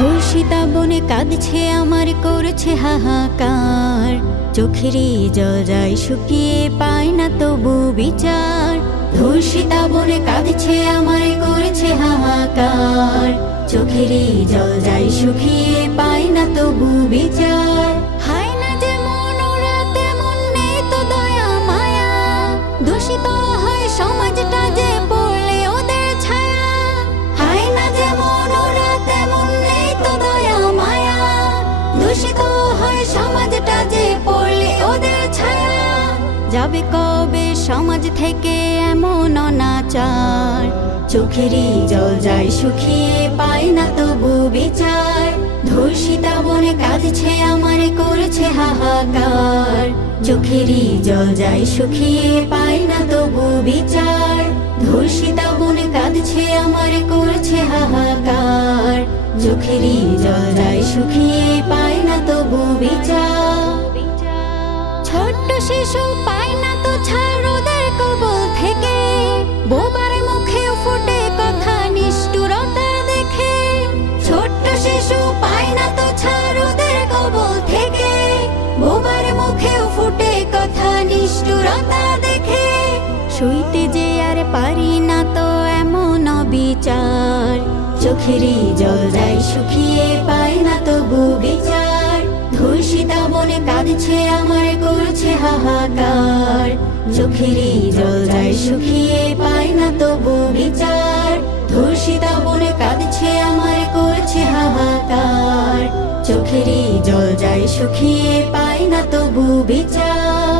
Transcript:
ধর্ষিতা বনে কাঁদছে আমার করেছে হাহাকার, চোখেরই জল যায় শুকিয়ে পায় না তবু বিচার। ধর্ষিতা বনে কাঁদছে আমার করেছে হাহাকার, চোখেরই জল যায় শুকিয়ে পায় না তবু বিচার। হায় না যেমন ওরা তেমন নেই তো দয়া মায়া, দূষিত হয় সমাজটা যে পড়লে ওদের ছায়া। হায় না যেমন ওরা তেমন নেই তো দয়া মায়া, দূষিত হয় সমাজটা যে পড়লে ওদের ছায়া। যাবে কবে সমাজ থেকে এমন অনাচার, চোখেরই জল যায় শুকিয়ে পায় না তবু বিচার। ধর্ষিতা বনে কাঁদছে আমার করেছে হাহাকার, চোখেরই জল যায় শুকিয়ে পায় না তবু বিচার। ধর্ষিতা বনে কাঁদছে আমার করেছে হাহাকার, চোখেরই জল যায় শুকিয়ে পায় না তবু বিচার। ছোট্ট শিশু পায় না তো ছাড় ওদের কবল থেকে, বোবার মুখে ফুটে কথা নিষ্ঠুরতা দেখে। ছোট্ট শিশু পায় না তো ছাড় ওদের কবল থেকে, বোবার মুখে ফুটে কথা নিষ্ঠুরতা দেখে। শুইতে যে আর পারি না তো এমন অবিচার, চোখেরই জল যায় শুকিয়ে পায় না তবু বিচার। ধর্ষিতা বনে কাঁদছে আমার করেছে হাহাকার, চোখেরই জল যায় শুকিয়ে পায় না তবু বিচার। ধর্ষিতা বনে কাঁদছে আমার করেছে হাহাকার, চোখেরই জল যায় শুকিয়ে পায় না তবু বিচার।